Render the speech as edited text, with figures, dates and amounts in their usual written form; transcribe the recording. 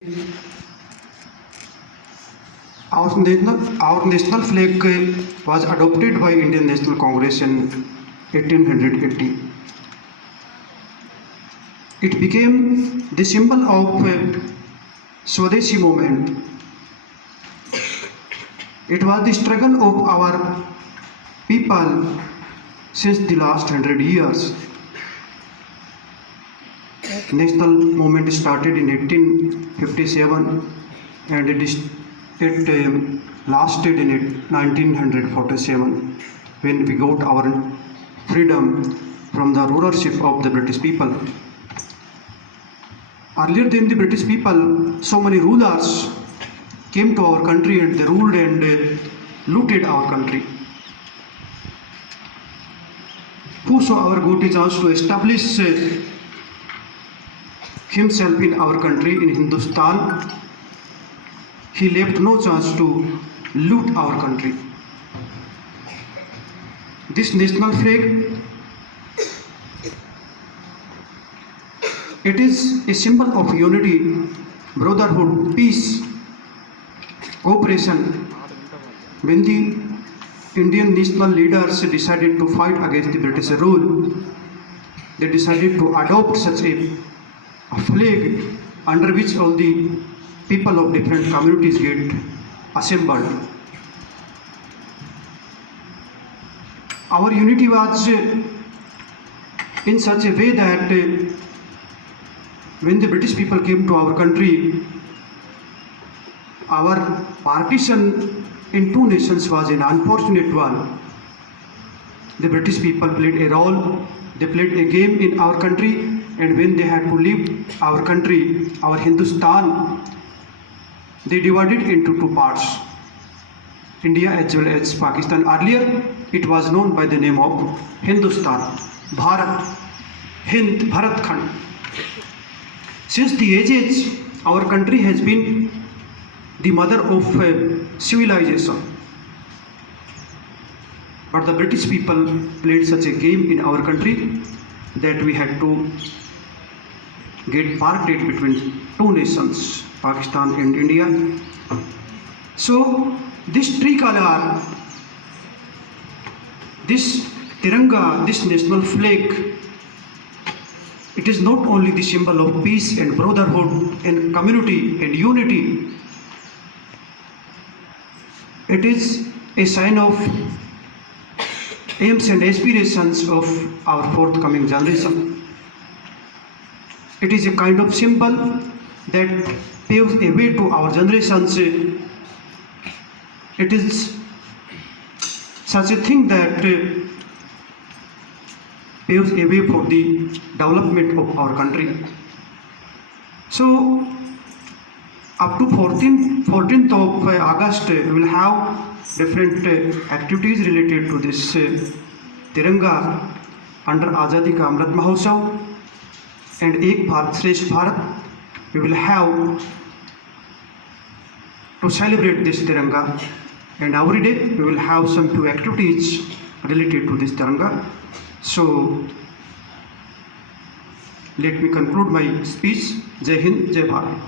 Our national flag was adopted by Indian National Congress in 1880. It became the symbol of Swadeshi movement. It was the struggle of our people since the last 100 years. National movement started in 1857 and it lasted in 1947 when we got our freedom from the rulership of the British people. Earlier than the British people, so many rulers came to our country and they ruled and looted our country. Whosoever got a chance to establish himself in our country, in Hindustan, he left no chance to loot our country. This national flag, it is a symbol of unity, brotherhood, peace, cooperation. When the Indian national leaders decided to fight against the British rule, they decided to adopt such a flag under which all the people of different communities get assembled. Our unity was in such a way that when the British people came to our country, our partition in two nations was an unfortunate one. The British people played a role, they played a game in our country, and when they had to leave our country, our Hindustan, they divided into two parts, India as well as Pakistan. Earlier, it was known by the name of Hindustan, Bharat, Hind, Bharatkhand. Since the ages, our country has been the mother of civilization. But the British people played such a game in our country that we had to get parted between two nations, Pakistan and India. So this tricolor, this Tiranga, this national flag, it is not only the symbol of peace and brotherhood and community and unity, it is a sign of aims and aspirations of our forthcoming generation. It is a kind of symbol that paves a way to our generations. It is such a thing that paves a way for the development of our country. So up to 14th of August, we will have different activities related to this Tiranga under Azadi Ka Amrit Mahotsav and Ek Bharat Shresth Bharat. We will have to celebrate this Tiranga, and every day we will have some few activities related to this Tiranga. So let me conclude my speech. Jai Hind, Jai Bharat.